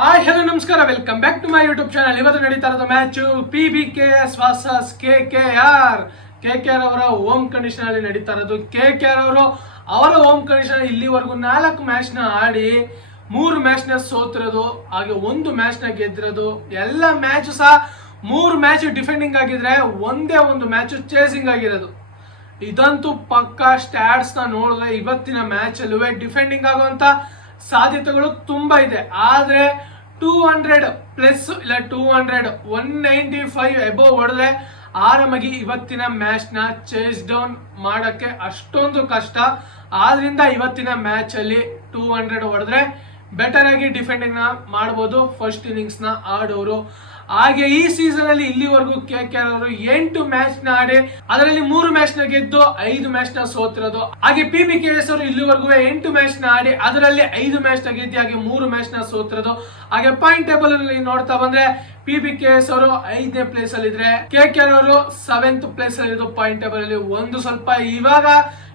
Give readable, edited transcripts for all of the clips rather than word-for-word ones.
Hi hello ನಮಸ್ಕಾರ, welcome back to my YouTube channel. ಇವತ್ತು ನಡೀತಾ ಇರೋದು match PBKS versus KKR. KKR ಅವರ ಹೋಮ್ ಕಂಡೀಷನ್ ಅಲ್ಲಿ ನಡೀತಾ ಇರೋದು. KKR ಅವರು ಅವರ ಹೋಮ್ ಕಂಡೀಷನ್ ಇಲ್ಲಿವರೆಗೂ 4 ಮ್ಯಾಚ್ ನ ಆಡಿ 3 ಮ್ಯಾಚ್ ನ ಸೋತಿರೋದು, ಹಾಗೆ 1 ಮ್ಯಾಚ್ ನ ಗೆದ್ದಿರೋದು. ಎಲ್ಲ ಮ್ಯಾಚ್ ಸಹ 3 ಮ್ಯಾಚ್ ಡಿಫೆಂಡಿಂಗ್ ಆಗಿದ್ರೆ ಒಂದೇ ಒಂದು ಮ್ಯಾಚ್ ಚೇಸಿಂಗ್ ಆಗಿರೋದು. ಇದಂತೂ ಪಕ್ಕಾ ಸ್ಟ್ಯಾಟ್ಸ್ ನ ನೋಡಿದ್ರೆ ಇವತ್ತಿನ ಮ್ಯಾಚ್ ಅಲ್ಲೂ ಡಿಫೆಂಡಿಂಗ್ ಆಗುವಂತ ಸಾಧ್ಯತೆಗಳು ತುಂಬಾ ಇದೆ. ಆದ್ರೆ 200 ಪ್ಲಸ್ ಇಲ್ಲ 200 195 ಎಬೋವ್ ಹೊಡೆದ್ರೆ ಆರಾಮಾಗಿ ಇವತ್ತಿನ ಮ್ಯಾಚ್ ನ ಚೇಸ್ ಡೌನ್ ಮಾಡಕ್ಕೆ ಅಷ್ಟೊಂದು ಕಷ್ಟ. ಆದ್ರಿಂದ ಇವತ್ತಿನ ಮ್ಯಾಚ್ ಅಲ್ಲಿ 200 ಹೊಡೆದ್ರೆ ಬೆಟರ್ ಆಗಿ ಡಿಫೆಂಡಿಂಗ್ ನ ಮಾಡಬಹುದು ಫಸ್ಟ್ ಇನ್ನಿಂಗ್ಸ್ ನ ಆಡೋರು. ಹಾಗೆ ಈ ಸೀಸನ್ ಅಲ್ಲಿ ಇಲ್ಲಿವರೆಗೂ KKR ಅವರು 8 ಮ್ಯಾಚ್ ನ ಆಡಿ ಅದರಲ್ಲಿ 3 ಮ್ಯಾಚ್ ನ ಗೆದ್ದು 5 ಮ್ಯಾಚ್ ನ ಸೋತಿರೋದು. ಹಾಗೆ PBKS ಅವರು ಇಲ್ಲಿವರೆಗೂ 8 ಮ್ಯಾಚ್ ನ ಆಡಿ ಅದರಲ್ಲಿ 5 ಮ್ಯಾಚ್ ನ ಗೆದ್ದು ಹಾಗೆ 3 ಮ್ಯಾಚ್ ನ ಸೋತಿರೋದು. ಹಾಗೆ ಪಾಯಿಂಟ್ ಟೇಬಲ್ ಅಲ್ಲಿ ನೋಡ್ತಾ ಬಂದ್ರೆ PBKS ಅವರು 5ನೇ ಪ್ಲೇಸ್ ಅಲ್ಲಿ ಇದ್ರೆ KKR ಅವರು 7th ಪ್ಲೇಸ್ ಅಲ್ಲಿ ಇರೋದು ಪಾಯಿಂಟ್ ಟೇಬಲ್ ಅಲ್ಲಿ. ಒಂದು ಸ್ವಲ್ಪ ಇವಾಗ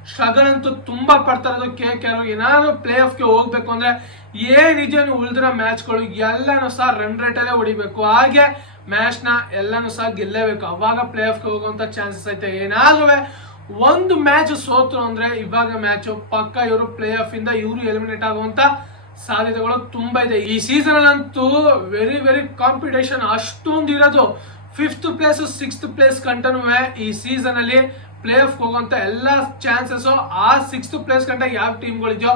ಸ್ಟ್ರಗಲ್ ಅಂತೂ ತುಂಬಾ ಪಡ್ತಾ ಇರೋದು KKR. ಏನಾದ್ರು ಪ್ಲೇ ಆಫ್ ಗೆ ಹೋಗ್ಬೇಕು ಅಂದ್ರೆ ಏನಿದೆಯೋ ಉಳಿದಿರೋ ಮ್ಯಾಚ್ ಗಳು ಎಲ್ಲಾನು ಸಹ ರನ್ ರೇಟ್ ಅಲ್ಲೇ ಹೊಡಿಬೇಕು, ಹಾಗೆ ಮ್ಯಾಚ್ ನ ಎಲ್ಲಾನು ಸಹ ಗೆಲ್ಲೇಬೇಕು. ಅವಾಗ ಪ್ಲೇ ಆಫ್ ಗೆ ಹೋಗುವಂತ ಚಾನ್ಸಸ್ ಐತೆ. ಏನಾದ್ರೂ ಒಂದು ಮ್ಯಾಚ್ ಸೋತ್ರು ಅಂದ್ರೆ ಇವಾಗ ಮ್ಯಾಚ್ ಪಕ್ಕ ಇವರು ಪ್ಲೇ ಆಫ್ ಇಂದ ಇವರು ಎಲಿಮಿನೇಟ್ ಆಗುವಂತ ಸಾಧ್ಯತೆಗಳು ತುಂಬಾ ಇದೆ. ಈ ಸೀಸನ್ ಅಂತೂ ವೆರಿ ಕಾಂಪಿಟೇಷನ್ ಅಷ್ಟೊಂದು ಇರೋದು. 5th ಪ್ಲೇಸ್ 6th ಪ್ಲೇಸ್ ಕಂಟನೂ ಈ ಸೀಸನ್ ಅಲ್ಲಿ ಪ್ಲೇ ಆಫ್ ಹೋಗುವಂತ ಎಲ್ಲ ಚಾನ್ಸಸ್ ಆ 6th ಪ್ಲೇಸ್ ಗಂಟ ಯಾವ ಟೀಮ್ಗಳಿದೆಯೋ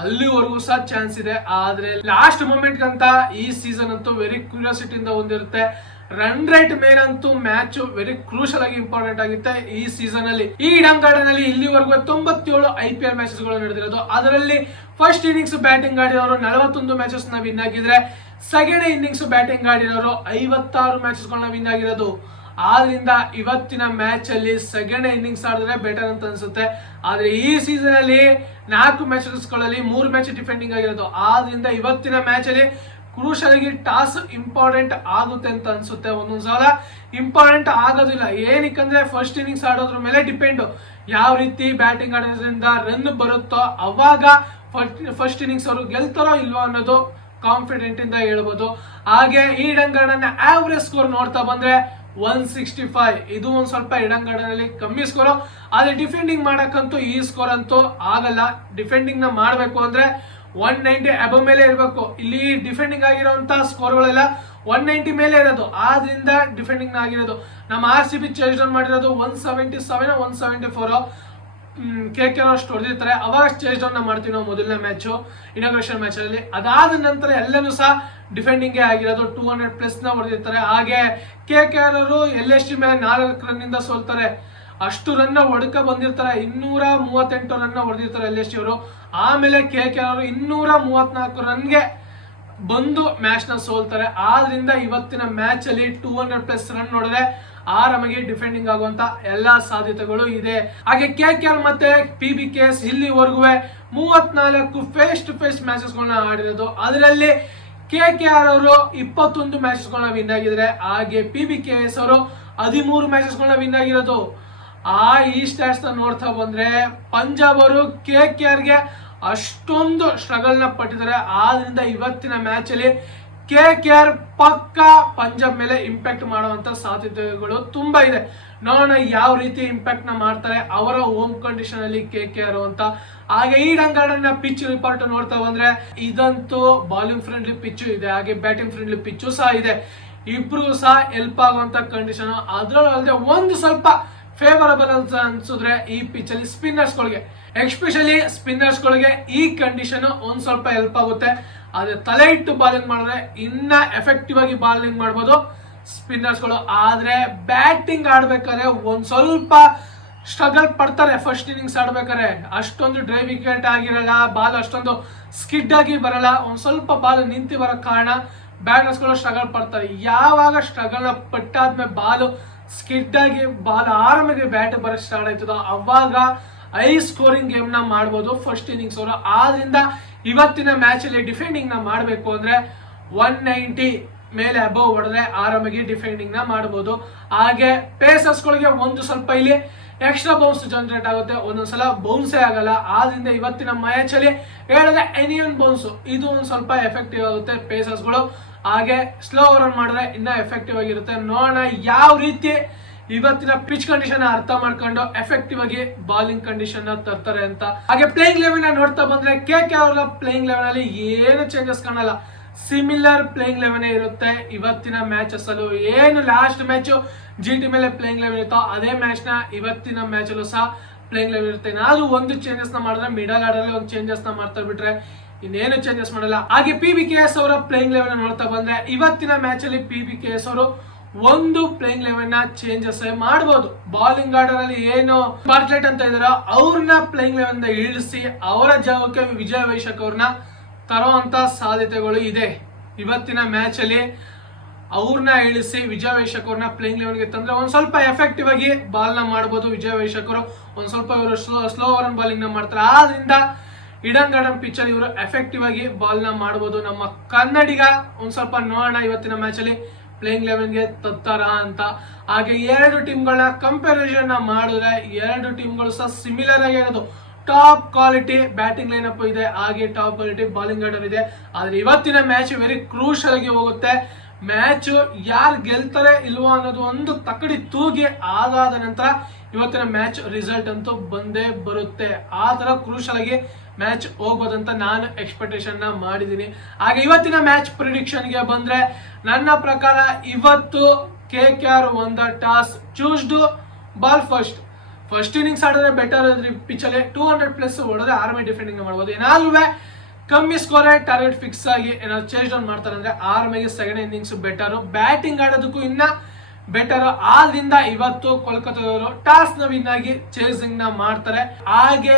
ಅಲ್ಲಿವರೆಗೂ ಸಹ ಚಾನ್ಸ್ ಇದೆ. ಆದ್ರೆ ಲಾಸ್ಟ್ ಮೂಮೆಂಟ್ ಅಂತ ಈ ಸೀಸನ್ ಅಂತೂ ವೆರಿ ಕ್ಯೂರಿಯಾಸಿಟಿ ಇಂದ ಹೊಂದಿರುತ್ತೆ. ರನ್ ರೇಟ್ ಮೇಲಂತೂ ಮ್ಯಾಚ್ ವೆರಿ ಕ್ರೂಷಲ್ ಆಗಿ ಇಂಪಾರ್ಟೆಂಟ್ ಆಗುತ್ತೆ ಈ ಸೀಸನ್ ಅಲ್ಲಿ. ಈ ಈಡನ್ ಗಾರ್ಡನ್ ಅಲ್ಲಿ ಇಲ್ಲಿವರೆಗೂ 97 IPL ಮ್ಯಾಚಸ್ ಗಳು ನಡೆದಿರೋದು. ಅದರಲ್ಲಿ ಫಸ್ಟ್ ಇನ್ನಿಂಗ್ಸ್ ಬ್ಯಾಟಿಂಗ್ ಆಡಿರೋರು 41 ಮ್ಯಾಚಸ್ ನ ವಿನ್ ಆಗಿದ್ರೆ ಸೆಕೆಂಡ್ ಇನ್ನಿಂಗ್ಸ್ ಬ್ಯಾಟಿಂಗ್ ಆಡಿರೋರು 56 ಮ್ಯಾಚಸ್ ಗಳನ್ನ ವಿನ್ ಆಗಿರೋದು. ಆದ್ರಿಂದ ಇವತ್ತಿನ ಮ್ಯಾಚ್ ಅಲ್ಲಿ ಸೆಕೆಂಡ್ ಇನ್ನಿಂಗ್ಸ್ ಆಡಿದ್ರೆ ಬೆಟರ್ ಅಂತ ಅನ್ಸುತ್ತೆ. ಆದ್ರೆ ಈ ಸೀಸನ್ ಅಲ್ಲಿ 4 ಮ್ಯಾಚಸ್ ಗಳಲ್ಲಿ 3 ಮ್ಯಾಚ್ ಡಿಫೆಂಡಿಂಗ್ ಆಗಿರೋದು. ಆದ್ರಿಂದ ಇವತ್ತಿನ ಮ್ಯಾಚ್ ಅಲ್ಲಿ ಕ್ರೂಷಲ್ ಆಗಿ ಟಾಸ್ ಇಂಪಾರ್ಟೆಂಟ್ ಆಗುತ್ತೆ ಅಂತ ಅನ್ಸುತ್ತೆ. ಒಂದೊಂದ್ಸಲ ಇಂಪಾರ್ಟೆಂಟ್ ಆಗೋದಿಲ್ಲ, ಏನಕ್ಕಂದ್ರೆ ಫಸ್ಟ್ ಇನ್ನಿಂಗ್ಸ್ ಆಡೋದ್ರ ಮೇಲೆ ಡಿಪೆಂಡ್. ಯಾವ ರೀತಿ ಬ್ಯಾಟಿಂಗ್ ಆಡೋದ್ರಿಂದ ರನ್ ಬರುತ್ತೋ ಅವಾಗ ಫಸ್ಟ್ ಇನ್ನಿಂಗ್ಸ್ ಅವರು ಗೆಲ್ತಾರೋ ಇಲ್ವೋ ಅನ್ನೋದು ಕಾನ್ಫಿಡೆಂಟ್ ಇಂದ ಹೇಳ್ಬೋದು. ಹಾಗೆ ಈ ಈಡನ್ ಗಾರ್ಡನ್ ಆವರೇಜ್ ಸ್ಕೋರ್ ನೋಡ್ತಾ ಬಂದ್ರೆ 165. ಇದು ಒಂದ್ ಸ್ವಲ್ಪ ಈಡನ್ ಗಾರ್ಡನ್ ಅಲ್ಲಿ ಕಮ್ಮಿ ಸ್ಕೋರ್. ಆದ್ರೆ ಡಿಫೆಂಡಿಂಗ್ ಮಾಡಕ್ಕಂತೂ ಈ ಸ್ಕೋರ್ ಅಂತೂ ಆಗಲ್ಲ. ಡಿಫೆಂಡಿಂಗ್ ನ ಮಾಡ್ಬೇಕು ಅಂದ್ರೆ 190 ಅಬವ್ ಮೇಲೆ ಇರಬೇಕು. ಇಲ್ಲಿ ಡಿಫೆಂಡಿಂಗ್ ಆಗಿರುವಂತ ಸ್ಕೋರ್ಗಳೆಲ್ಲ 190 ಮೇಲೆ ಇರೋದು. ಆದ್ರಿಂದ ಡಿಫೆಂಡಿಂಗ್ ನ ಆಗಿರೋದು. ನಮ್ಮ RCB ಚೇಸ್ ಡೌನ್ ಮಾಡಿರೋದು 177 174. KKR ಅಷ್ಟು ಹೊಡೆದಿರ್ತಾರೆ. ಅವಾಗ ಚೇಸ್ ಡೌನ್ ಮಾಡ್ತೀವಿ ನಾವು ಮೊದಲನೇ ಮ್ಯಾಚ್ ಇನಾಗ್ರೇಷನ್ ಮ್ಯಾಚ್ ಅಲ್ಲಿ. ಅದಾದ ನಂತರ ಎಲ್ಲನೂ ಸಹ ಡಿಫೆಂಡಿಂಗ್ ಆಗಿರೋದು. 200 ಪ್ಲಸ್ ನ ಹೊಡೆದಿರ್ತಾರೆ. ಹಾಗೆ KKR ಅವರು LSG ಮೇಲೆ 4 ರನ್ ಇಂದ ಸೋಲ್ತಾರೆ. ಅಷ್ಟು ರನ್ ಹೊಡ್ಕ ಬಂದಿರ್ತಾರೆ. 238 ರನ್ ಹೊಡೆದಿರ್ತಾರೆ LSG ಅವರು. ಆಮೇಲೆ KKR ಅವರು 234 ರನ್ಗೆ ಬಂದು ಮ್ಯಾಚ್ ನ ಸೋಲ್ತಾರೆ. ಆದ್ರಿಂದ ಇವತ್ತಿನ ಮ್ಯಾಚ್ ಅಲ್ಲಿ 200 ಪ್ಲಸ್ ರನ್ ನೋಡಿದ್ರೆ ಆರಾಮಾಗಿ ಡಿಫೆಂಡಿಂಗ್ ಆಗುವಂತ ಎಲ್ಲಾ ಸಾಧ್ಯತೆಗಳು ಇದೆ. ಹಾಗೆ KKR ಮತ್ತೆ PBKS ಇಲ್ಲಿವರೆಗೂ 34 ಫೇಸ್ ಟು ಫೇಸ್ ಮ್ಯಾಚಸ್ ಗಳನ್ನ ಆಡಿರೋದು. ಅದರಲ್ಲಿ KKR ಅವರು 21 ಮ್ಯಾಚಸ್ ಗಳನ್ನ ವಿನ್ ಆಗಿದ್ರೆ, ಹಾಗೆ PBKS ಅವರು 13 ಮ್ಯಾಚಸ್ ಗಳನ್ನ ವಿನ್ ಆಗಿರೋದು. ಈ ಸ್ಟ್ಯಾಟ್ಸ್ ನ ನೋಡ್ತಾ ಬಂದ್ರೆ ಪಂಜಾಬ್ ಅವರು KKR ಗೆ ಅಷ್ಟೊಂದು ಸ್ಟ್ರಗಲ್ ನ ಪಟ್ಟಿದ್ದಾರೆ. ಆದ್ರಿಂದ ಇವತ್ತಿನ ಮ್ಯಾಚ್ ಅಲ್ಲಿ KKR ಪಕ್ಕ ಪಂಜಾಬ್ ಮೇಲೆ ಇಂಪ್ಯಾಕ್ಟ್ ಮಾಡುವಂತ ಸಾಧ್ಯತೆಗಳು ತುಂಬಾ ಇದೆ. ನೋಡೋಣ ಯಾವ ರೀತಿ ಇಂಪ್ಯಾಕ್ಟ್ ನ ಮಾಡ್ತಾರೆ ಅವರ ಹೋಮ್ ಕಂಡೀಷನ್ ಅಲ್ಲಿ KKR ಅಂತ. ಹಾಗೆ ಈಡನ್ ಗಾರ್ಡನ್ ನ ಪಿಚ್ ರಿಪೋರ್ಟ್ ನೋಡ್ತಾ ಬಂದ್ರೆ ಇದಂತೂ ಬಾಲಿಂಗ್ ಫ್ರೆಂಡ್ಲಿ ಪಿಚ್ ಇದೆ, ಹಾಗೆ ಬ್ಯಾಟಿಂಗ್ ಫ್ರೆಂಡ್ಲಿ ಪಿಚ್ಚು ಸಹ ಇದೆ. ಇಬ್ರು ಸಹ ಹೆಲ್ಪ್ ಆಗುವಂತ ಕಂಡೀಷನ್. ಅದರಲ್ಲದೆ ಒಂದು ಸ್ವಲ್ಪ ಫೇವರಬಲ್ ಅಂತ ಅನ್ಸಿದ್ರೆ ಈ ಪಿಚ್ ಅಲ್ಲಿ ಸ್ಪಿನ್ನರ್ಸ್ ಗಳಿಗೆ, ಎಸ್ಪೆಷಲಿ ಸ್ಪಿನ್ನರ್ಸ್ ಗಳಿಗೆ ಈ ಕಂಡೀಷನ್ ಒಂದ್ ಸ್ವಲ್ಪ ಹೆಲ್ಪ್ ಆಗುತ್ತೆ. ಆದ್ರೆ ತಲೆ ಇಟ್ಟು ಬಾಲಿಂಗ್ ಮಾಡಿದ್ರೆ ಇನ್ನ ಎಫೆಕ್ಟಿವ್ ಆಗಿ ಬಾಲಿಂಗ್ ಮಾಡ್ಬೋದು ಸ್ಪಿನ್ನರ್ಸ್ ಗಳು. ಆದ್ರೆ ಬ್ಯಾಟಿಂಗ್ ಆಡ್ಬೇಕಾದ್ರೆ ಒಂದ್ ಸ್ವಲ್ಪ ಸ್ಟ್ರಗಲ್ ಪಡ್ತಾರೆ. ಫಸ್ಟ್ ಇನ್ನಿಂಗ್ಸ್ ಆಡ್ಬೇಕಾದ್ರೆ ಅಷ್ಟೊಂದು ಡ್ರೈ ವಿಕೆಟ್ ಆಗಿರಲ್ಲ, ಬಾಲ್ ಅಷ್ಟೊಂದು ಸ್ಕಿಡ್ ಆಗಿ ಬರಲ್ಲ. ಒಂದ್ ಸ್ವಲ್ಪ ಬಾಲ್ ನಿಂತು ಬರೋ ಕಾರಣ ಬ್ಯಾಟರ್ಸ್ ಗಳು ಸ್ಟ್ರಗಲ್ ಪಡ್ತಾರೆ. ಯಾವಾಗ ಸ್ಟ್ರಗಲ್ ಪಟ್ಟಾದ್ಮೇಲೆ ಬಾಲ್ ಸ್ಕಿಡ್ ಆಗಿ ಬಾಲ್ ಆರಾಮಾಗಿ ಬ್ಯಾಟ್ ಬರೋ ಸ್ಟಾರ್ಟ್ ಆಯ್ತದೋ ಅವಾಗ ಹೈ ಸ್ಕೋರಿಂಗ್ ಗೇಮ್ ನ ಮಾಡ್ಬೋದು ಫಸ್ಟ್ ಇನ್ನಿಂಗ್ಸ್ ಅವರು. ಆದ್ರಿಂದ ಇವತ್ತಿನ ಮ್ಯಾಚ್ ಅಲ್ಲಿ ಡಿಫೆಂಡಿಂಗ್ ನ ಮಾಡ್ಬೇಕು ಅಂದ್ರೆ 190 ಮೇಲೆ ಅಬವ್ ಹೊಡೆದ್ರೆ ಆರಾಮಾಗಿ ಡಿಫೆಂಡಿಂಗ್ ನ ಮಾಡಬಹುದು. ಹಾಗೆ ಪೇಸರ್ಸ್ ಗಳಿಗೆ ಒಂದು ಸ್ವಲ್ಪ ಇಲ್ಲಿ ಎಕ್ಸ್ಟ್ರಾ ಬೌನ್ಸ್ ಜನರೇಟ್ ಆಗುತ್ತೆ, ಒಂದೊಂದ್ಸಲ ಬೌನ್ಸೇ ಆಗಲ್ಲ. ಆದ್ರಿಂದ ಇವತ್ತಿನ ಮ್ಯಾಚ್ ಅಲ್ಲಿ ಹೇಳಿದ್ರೆ ಎನಿಯನ್ ಬೌನ್ಸ್ ಇದು ಒಂದ್ ಸ್ವಲ್ಪ ಎಫೆಕ್ಟಿವ್ ಆಗುತ್ತೆ ಪೇಸರ್ಸ್ಗಳು. ಹಾಗೆ ಸ್ಲೋ ಓವರ್ ಮಾಡಿದ್ರೆ ಇನ್ನ ಎಫೆಕ್ಟಿವ್ ಆಗಿರುತ್ತೆ. ನೋಡೋಣ ಯಾವ ರೀತಿ ಇವತ್ತಿನ ಪಿಚ್ ಕಂಡೀಷನ್ ಅರ್ಥ ಮಾಡ್ಕೊಂಡು ಎಫೆಕ್ಟಿವ್ ಆಗಿ ಬಾಲಿಂಗ್ ಕಂಡೀಷನ್ ತರ್ತಾರೆ ಅಂತ. ಹಾಗೆ ಪ್ಲೇಯಿಂಗ್ ಲೆವೆನ್ ನೋಡ್ತಾ ಬಂದ್ರೆ KKR ಅವರ ಪ್ಲೇಯಿಂಗ್ ಲೆವೆನ್ ಅಲ್ಲಿ ಏನು ಚೇಂಜಸ್ ಕಾಣಲ್ಲ, ಸಿಮಿಲರ್ ಪ್ಲೇಯಿಂಗ್ ಲೆವೆನ್ ಇರುತ್ತೆ ಇವತ್ತಿನ ಮ್ಯಾಚಸ್ ಅಲ್ಲೂ. ಏನು ಲಾಸ್ಟ್ ಮ್ಯಾಚ್ GT ಮೇಲೆ ಪ್ಲೇಯಿಂಗ್ ಲೆವೆನ್ ಇರುತ್ತೋ ಅದೇ ಮ್ಯಾಚ್ ನ ಇವತ್ತಿನ ಮ್ಯಾಚ್ ಅಲ್ಲೂ ಸಹ ಪ್ಲೇಯಿಂಗ್ ಲೆವೆನ್ ಇರುತ್ತೆ. ಏನಾದ್ರು ಒಂದು ಚೇಂಜಸ್ ನ ಮಾಡಿದ್ರೆ ಮಿಡಲ್ ಆರ್ಡರ್ ಅಲ್ಲಿ ಒಂದು ಚೇಂಜಸ್ ನ ಮಾಡ್ತಾ ಬಿಟ್ರೆ ಇನ್ನೇನು ಚೇಂಜಸ್ ಮಾಡಲ್ಲ. ಹಾಗೆ PBKS ಅವರ ಪ್ಲೇಯಿಂಗ್ ಲೆವೆನ್ ನೋಡ್ತಾ ಬಂದ್ರೆ ಇವತ್ತಿನ ಮ್ಯಾಚ್ ಅಲ್ಲಿ PBKS ಅವರು ಒಂದು ಪ್ಲೇಯಿಂಗ್ ಲೆವೆನ್ ನ ಚೇಂಜಸ್ ಮಾಡಬಹುದು. ಬಾಲಿಂಗ್ ಆರ್ಡರ್ ಅಲ್ಲಿ ಏನು ಬಾರ್ಕ್ಲೆಟ್ ಅಂತ ಇದಾರೋ ಅವ್ರನ್ನ ಪ್ಲೇಯಿಂಗ್ ಲೆವೆನ್ ಇಳಿಸಿ ಅವರ ಜಾಗಕ್ಕೆ ವಿಜಯ್ ವೈಶಾಖ್ ಅವ್ರನ್ನ ತರುವಂತ ಸಾಧ್ಯತೆಗಳು ಇದೆ. ಇವತ್ತಿನ ಮ್ಯಾಚ್ ಅಲ್ಲಿ ಅವ್ರನ್ನ ಇಳಿಸಿ ವಿಜಯ್ ವೈಶಾಖ್ ಅವ್ರನ್ನ ಪ್ಲೇಯಿಂಗ್ ಲೆವೆನ್ ಗೆ ತಂದ್ರೆ ಒಂದ್ ಸ್ವಲ್ಪ ಎಫೆಕ್ಟಿವ್ ಆಗಿ ಬಾಲ್ ನ ಮಾಡಬಹುದು. ವಿಜಯ್ ವೈಶಾಖ್ ಅವರು ಒಂದ್ ಸ್ವಲ್ಪ ಇವರು ಸ್ಲೋ ಓವರ್ ಬಾಲಿಂಗ್ ನ ಮಾಡ್ತಾರೆ. ಆದ್ರಿಂದ ಇಡನ್ ಗಾರ್ಡನ್ ಪಿಚ್ ಅಲ್ಲಿ ಇವರು ಎಫೆಕ್ಟಿವ್ ಆಗಿ ಬಾಲ್ ನ ಮಾಡಬಹುದು. ನಮ್ಮ ಕನ್ನಡಿಗ ಒಂದ್ ಸ್ವಲ್ಪ ನೋಡೋಣ ಇವತ್ತಿನ ಮ್ಯಾಚ್ ಅಲ್ಲಿ ಪ್ಲೇಯಿಂಗ್ ಲೆವೆನ್ ಗೆ ತತ್ತಾರ ಅಂತ. ಹಾಗೆ ಎರಡು ಟೀಮ್ಗಳನ್ನ ಕಂಪ್ಯಾರಿಸನ್ ಮಾಡಿದ್ರೆ ಎರಡು ಟೀಮ್ಗಳು ಸಹ ಸಿಮಿಲರ್ ಆಗಿ ಇರೋದು. Top quality batting line up ಇದೆ, ಹಾಗೆ ಟಾಪ್ ಕ್ವಾಲಿಟಿ ಬಾಲಿಂಗ್ ಆರ್ಡರ್ ಇದೆ. ಆದ್ರೆ ಇವತ್ತಿನ ಮ್ಯಾಚ್ ವೆರಿ ಕ್ರೂಷಲ್ ಆಗಿ ಹೋಗುತ್ತೆ. ಮ್ಯಾಚ್ ಯಾರು ಗೆಲ್ತಾರೆ ಇಲ್ವಾ ಅನ್ನೋದು ಒಂದು ತಕಡಿ ತೂಗಿ ಆದಾದ ನಂತರ ಇವತ್ತಿನ ಮ್ಯಾಚ್ ರಿಸಲ್ಟ್ ಅಂತೂ ಬಂದೇ ಬರುತ್ತೆ. ಆ ತರ ಕ್ರೂಷಲ್ ಆಗಿ ಮ್ಯಾಚ್ ಹೋಗ್ಬೋದಂತ ನಾನು ಎಕ್ಸ್ಪೆಕ್ಟೇಷನ್ ನ ಮಾಡಿದೀನಿ. ಹಾಗೆ ಇವತ್ತಿನ ಮ್ಯಾಚ್ ಪ್ರಿಡಿಕ್ಷನ್ ಗೆ ಬಂದ್ರೆ ನನ್ನ ಪ್ರಕಾರ ಇವತ್ತು KKR ಒಂದು ಟಾಸ್ ಚೂಸ್ಡ್ ಬಾಲ್ ಫಸ್ಟ್ ಇನ್ನಿಂಗ್ಸ್ ಆಡಿದ್ರೆ ಬೆಟರ್ ಪಿಚ್ ಅಲ್ಲಿ 200+ ಹೊಡೆದ್ರೆ ಆರ್ಮಿ ಡಿಫೆಂಡಿಂಗ್ ಮಾಡಬಹುದು. ಏನಾದ್ರು ಕಮ್ಮಿ ಸ್ಕೋರ್ ಟಾರ್ಗೆಟ್ ಫಿಕ್ಸ್ ಆಗಿ ಏನಾದ್ರು ಚೇಂಜ್ ಡೌನ್ ಮಾಡ್ತಾರೆ ಅಂದ್ರೆ ಆರ್ಮಿಗೆ ಸೆಕೆಂಡ್ ಇನ್ನಿಂಗ್ಸ್ ಬೆಟರ್, ಬ್ಯಾಟಿಂಗ್ ಆಡೋದಕ್ಕೂ ಇನ್ನ ಬೆಟರ್. ಆದ್ರಿಂದ ಇವತ್ತು ಕೋಲ್ಕತ್ತಾದವರು ಟಾಸ್ ನ ವಿನ್ ಆಗಿ ಚೇಸಿಂಗ್ ನ ಮಾಡ್ತಾರೆ. ಹಾಗೆ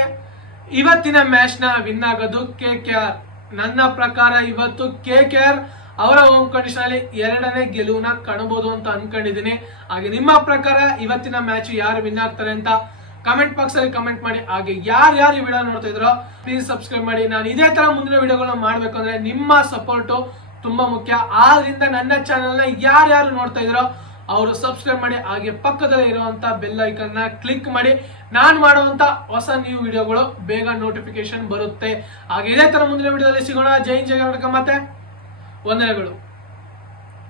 ಇವತ್ತಿನ ಮ್ಯಾಚ್ ನ ವಿನ್ ಆಗೋದು KKR. ನನ್ನ ಪ್ರಕಾರ ಇವತ್ತು KKR ಅವರ ಹೋಮ್ ಕಂಡೀಷನ್ ಅಲ್ಲಿ ಎರಡನೇ ಗೆಲುವನ್ನ ಕಾಣಬಹುದು ಅಂತ ಅನ್ಕೊಂಡಿದೀನಿ. ಹಾಗೆ ನಿಮ್ಮ ಪ್ರಕಾರ ಇವತ್ತಿನ ಮ್ಯಾಚ್ ಯಾರು ವಿನ್ ಆಗ್ತಾರೆ ಅಂತ ಕಮೆಂಟ್ ಬಾಕ್ಸ್ ಅಲ್ಲಿ ಕಮೆಂಟ್ ಮಾಡಿ. ಹಾಗೆ ಯಾರು ಈ ವಿಡಿಯೋ ನೋಡ್ತಾ ಇದ್ರೋ ಪ್ಲೀಸ್ ಸಬ್ಸ್ಕ್ರೈಬ್ ಮಾಡಿ. ನಾನು ಇದೇ ತರ ಮುಂದಿನ ವಿಡಿಯೋಗಳನ್ನ ಮಾಡ್ಬೇಕು ಅಂದ್ರೆ ನಿಮ್ಮ ಸಪೋರ್ಟ್ ತುಂಬಾ ಮುಖ್ಯ. ಆದ್ರಿಂದ ನನ್ನ ಚಾನೆಲ್ ನ ಯಾರು ನೋಡ್ತಾ ಇದ್ರೋ ಅವರು ಸಬ್ಸ್ಕ್ರೈಬ್ ಮಾಡಿ. ಹಾಗೆ ಪಕ್ಕದಲ್ಲಿ ಇರುವಂತ ಬೆಲ್ ಐಕನ್ ನ ಕ್ಲಿಕ್ ಮಾಡಿ. ನಾನು ಮಾಡುವಂತ ಹೊಸ ನ್ಯೂ ವಿಡಿಯೋಗಳು ಬೇಗ ನೋಟಿಫಿಕೇಶನ್ ಬರುತ್ತೆ. ಹಾಗೆ ಇದೇ ತರ ಮುಂದಿನ ವಿಡಿಯೋದಲ್ಲಿ ಸಿಗೋಣ. ಜೈ ಕರ್ನಾಟಕ, ಮತ್ತೆ ವಂದನೆಗಳು.